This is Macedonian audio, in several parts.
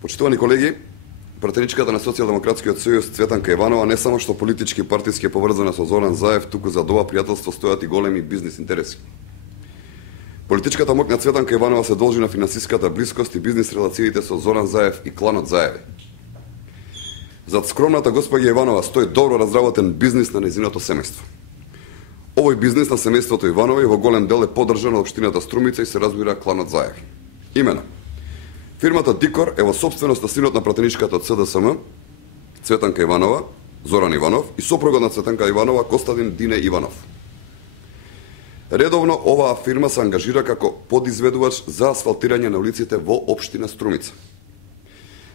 Почитувани колеги, пратеничката на Социјалдемократскиот сојуз Цветанка Иванова не само што политички и партиски е поврзана со Зоран Заев, туку за ова пријателство стојат и големи бизнис интереси. Политичката моќ на Цветанка Иванова се должи на финансиската блискост и бизнис релациите со Зоран Заев и кланот Заеви. Зад скромната госпоѓа Иванова стои добро разработен бизнис на нејзиното семејство. Овој бизнис на семејството Иванови во голем дел е поддржан од општината Струмица и се разбира кланот Заеви. Имено, фирмата Дикор е во собственост на синот на пратеничката од СДСМ, Цветанка Иванова, Зоран Иванов и сопругот на Цветанка Иванова, Костадин Дине Иванов. Редовно оваа фирма се ангажира како подизведувач за асфалтирање на улиците во општина Струмица.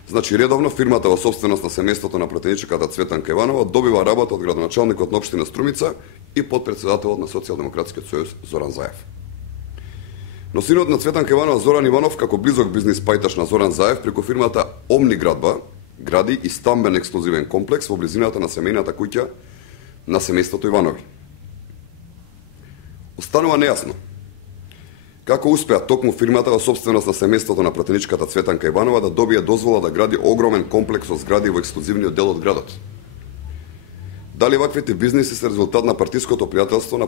Значи, редовно фирмата во собственост на семејството на пратеничката Цветанка Иванова добива работа од градоначалникот на општина Струмица и подпредседателот на Социјалдемократскиот сојуз Зоран Заев. Но синот на Цветанка Иванова, Зоран Иванов, како близок бизнис пајташ на Зоран Заев, преку фирмата Омни Градба, гради и стамбен ексклузивен комплекс во близината на семејната куќа на семејството Иванови. Останува нејасно како успеа токму фирмата во собственост на семејството на пратеничката Цветанка Иванова да добие дозвола да гради огромен комплекс од згради во ексклузивниот дел од градот. Дали ваквите бизниси се резултат на партиското пријателство на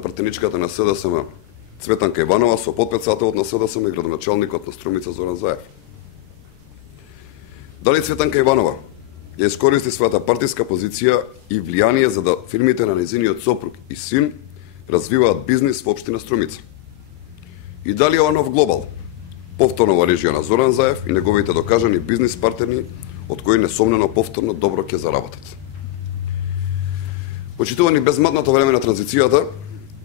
пратеничката на СДСМ Цветанка Иванова со подпредседателот на СДСМ и градоначалникот на Струмица Зоран Заев? Дали Цветанка Иванова ја искористи својата партиска позиција и влијание за да фирмите на нејзиниот сопруг и син развиваат бизнис во општина Струмица? И дали ова нов глобал повторно во режија на Зоран Заев и неговите докажани бизнис партнери од кои несомнено повторно добро ќе заработат? Почитувани без матното време на транзицијата,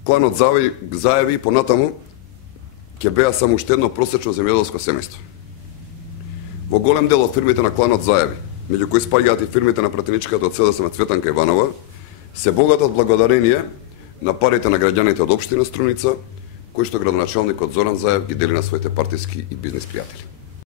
кланот Заеви понатаму ќе беа само уште едно просечно земјоделско семејство. Во голем дел од фирмите на кланот Заеви, меѓу кои спаѓаат и фирмите на пратеничката од СДСМ Цветанка Иванова, се богатат благодарение на парите на граѓаните од општина Струмица, кои што градоначалникот Зоран Заев ги дели на своите партиски и бизнис пријатели.